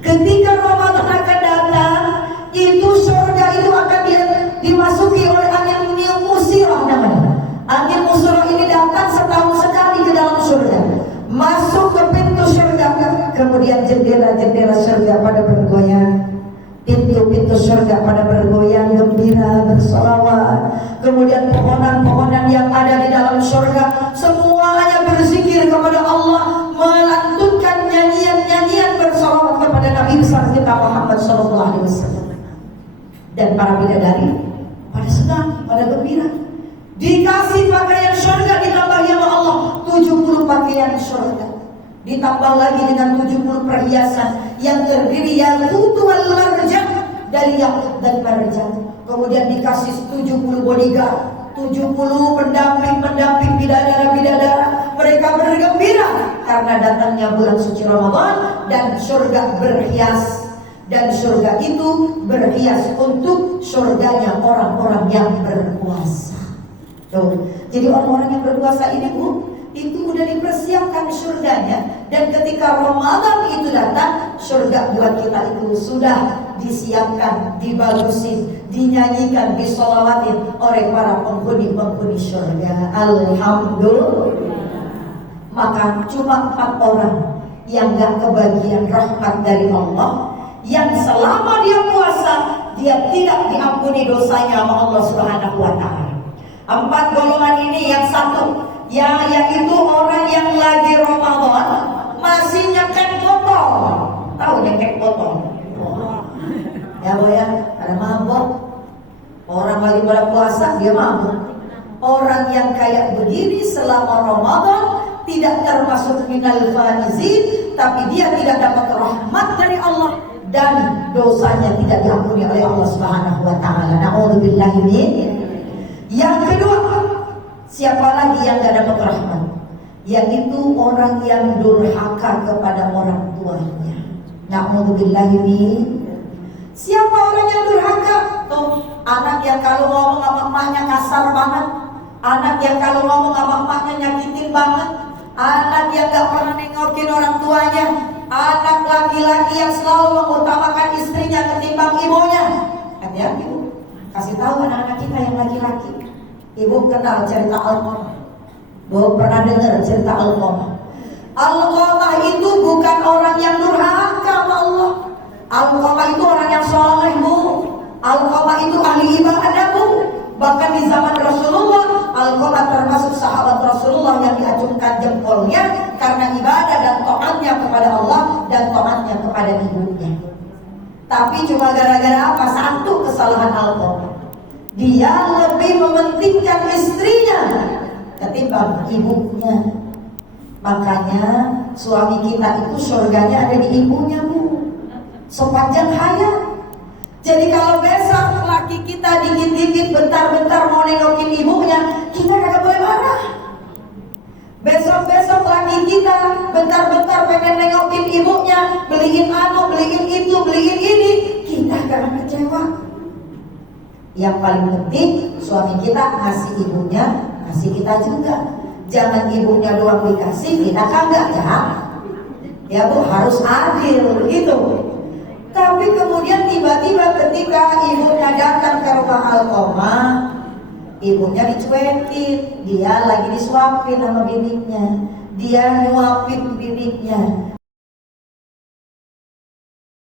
Ketika Ramadan akan datang, itu surga itu akan dimasuki oleh angin musirah namanya. Angin musirah ini datang setahun sekali ke dalam surga, masuk ke pintu surga, kemudian jendela-jendela surga pada bergoyang, pintu-pintu surga pada bergoyang gembira bersolawat. Kemudian pohonan-pohonan yang ada di dalam surga semuanya berzikir kepada Allah, melantunkan nyanyian-nyanyian bersolawat kepada Nabi besar kita Muhammad SAW. Dan para bidadari pada senang, pada gembira, dikasih pakaian surga, ditambah ya Allah 70 pakaian surga, ditambah lagi dengan 70 perhiasan yang terdiri yakut wal marjan, dari yakut dan marjan. Kemudian dikasih 70 bodyguard, 70 pendamping bidadara-bidadara. Mereka bergembira karena datangnya bulan suci Ramadan dan surga berhias. Dan surga itu berhias untuk surganya orang-orang yang berpuasa. Tuh. Jadi orang-orang yang berpuasa ini Bu, itu udah dipersiapkan surganya. Dan ketika Ramadan itu datang, surga buat kita itu sudah disiapkan, dibagusin, dinyanyikan, disolawatin oleh para penghuni-penghuni surga. Alhamdulillah. Maka cuma 4 orang yang gak kebagian rahmat dari Allah, yang selama dia puasa dia tidak diampuni dosanya sama Allah Subhanahu wa taala. 4 golongan ini, yang satu yaitu orang yang lagi Ramadan masih nyekek botol. Tahu nyekek botol? Ya Bu ya, ada mabok. Orang lagi pada puasa dia mabuk. Orang yang kayak begini selama Ramadan tidak termasuk minal faizin, tapi dia tidak dapat rahmat dari Allah dan dosanya tidak diampuni oleh Allah Subhanahu wa taala. Na'udzubillahi min. Yang kedua, siapa lagi yang tidak dapat rahmat? Yaitu orang yang durhaka kepada orang tuanya. Na'udzubillahi min. Siapa orang yang durhaka? Tuh, anak yang kalau ngomong sama emaknya kasar banget, anak yang kalau ngomong sama emaknya nyakitin banget, anak yang gak pernah nengokin orang tuanya, anak laki-laki yang selalu mengutamakan istrinya ketimbang ibunya. Hati-hati Bu, kasih tahu anak-anak kita yang laki-laki. Ibu kenal cerita Alqamah? Bu pernah dengar cerita Alqamah? Alqamah itu bukan orang yang durhaka sama Allah. Alqamah itu orang yang soleh Bu. Alqamah itu ahli ibadah Bu. Bahkan di zaman Rasulullah, Alqamah termasuk sahabat Rasulullah yang diacungkan jempolnya karena ibadah dan taatnya kepada Allah dan taatnya kepada ibunya. Tapi cuma gara-gara apa? Satu kesalahan Alqamah, dia lebih mementingkan istrinya ketimbang ibunya. Makanya suami kita itu surganya ada di ibunya Bu, sepanjang hayat. Jadi kalau besok laki kita dikit-dikit bentar-bentar mau nengokin ibunya, kita gak boleh marah. Besok-besok laki kita bentar-bentar pengen nengokin ibunya, beliin anu, beliin itu, beliin ini, kita gak kecewa. Yang paling penting suami kita ngasih ibunya, ngasih kita juga. Jangan ibunya doang dikasih, kita kagak, jangan. Ya Bu, harus adil gitu. Tapi kemudian tiba-tiba ketika ibunya datang ke rumah Alqamah, ibunya dicuekin, dia lagi disuapin sama bininya, dia nyuapin bininya.